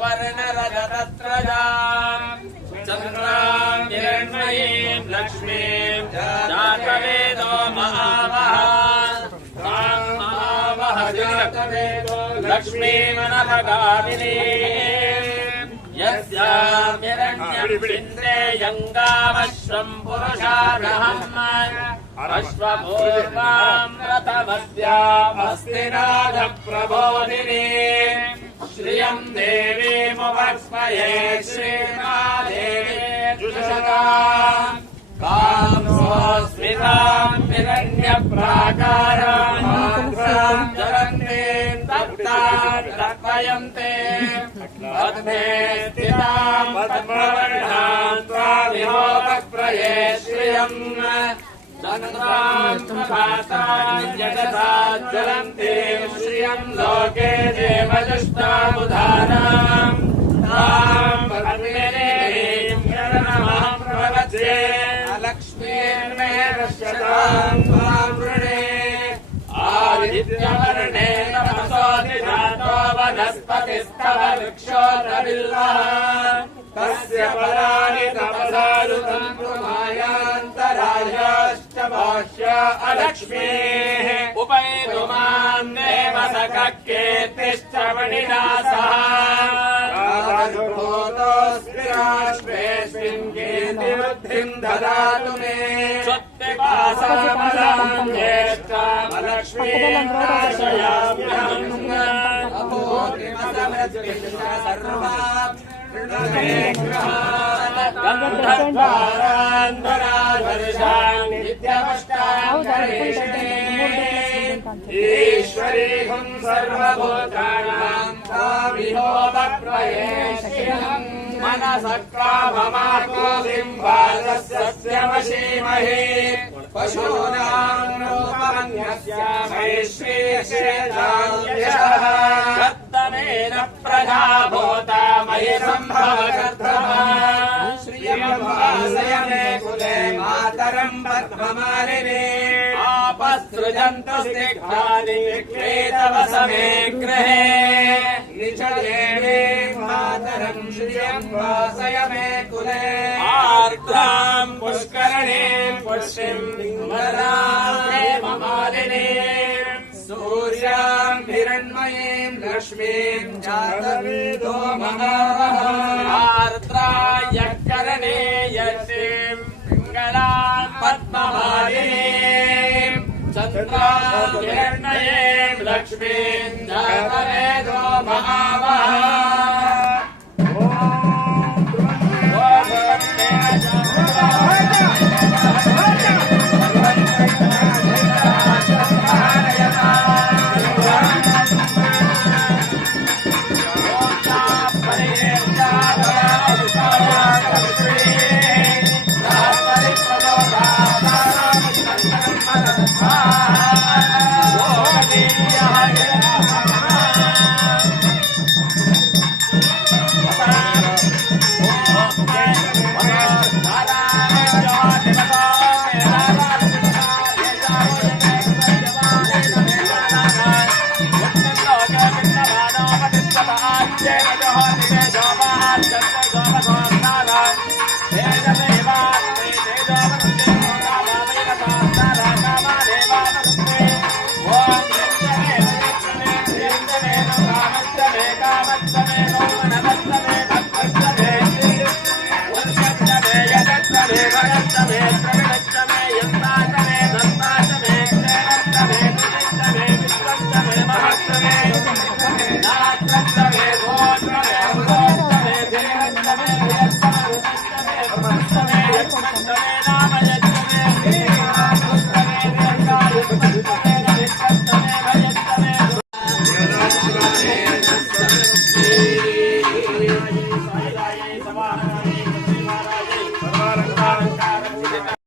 सुवर्णरजतत्रजाम् चन्द्राम् हिरण्मयीम् लक्ष्मीम् जातवेदो महावः ताम् महावः जातवेदो लक्ष्मीमनभगामिनीम् यस्याम् हिरण्यमिन्द्रेयङ्गामश्वम् पुरुषादहम् अश्वपूर्वाम् रथमस्यामस्तिनाथप्रबोधिनी श्रियम् देवीमुपस्महे श्रीमादेवी जुषताम् काम् स्वस्मिताम् हिरण्यप्राकाराम् जगन्तीम् तप्ताम् तर्पयन्ते पद्मे स्थिताम् पद्मवर्णाम् त्वामिहोपप्रये श्रियम् चन्द्राम् प्रभाताम् यजसा ज्वलन्तीम् श्रियम् लोके देवजुष्टामुदाराम् ताम् पद्मिनीम् शरणमहम् प्रवचे लक्ष्मीर्मे रक्षताम् त्वाम् वृणे आदित्यवर्णे तपसोऽधिजातो वनस्पतिस्तव वृक्षोऽत्रबिल्वः तस्य फलानि तपसादुतम् कृमायान्तरायाश्च भाष्य अलक्ष्मीः उपैतुमान् देव सककेतिश्च मणिनासः राजभूतोऽस्मि राष्ट्रेऽस्मिन् कीर्तिवृद्धिम् ददातु मे स्वत्तिपासामलाम् ज्येष्ठामलक्ष्मीम् नाशयाम्यहम् सर्वाम् गन्धर्वारान्धराधर्षान् नित्यमष्टाम् ईश्वरीहम् सर्वभूतानाम् तामिहोपप्रये श्रियम् मनसक्राममाकोऽसिम् वाचस्य वशीमहे पशूनाम् रूपमन्यस्यामहे श्रीशेषान्यः कर्तमेन प्रजा भूता मयि सम्भवकर्तमा श्रियम् वासय मे कुले मातरम् पद्ममालिनी आपसृजन्तु स्निग्धानि विक्रीतवसमे गृहे निचदेवीम् मातरम् श्रियम् वासय मे कुले आर्द्राम् पुष्करणीम् पुष्टिम् पिङ्गलाम् हेममालिनीम् सूर्याम् हिरण्मयीम् लक्ष्मीम् जातवेदो महावः आर्द्रायकरणे यशीम् पिङ्गलाम् पद्ममालिनीम् चन्द्राम् हिरण्मयीम् लक्ष्मीम् जातवेदो महावः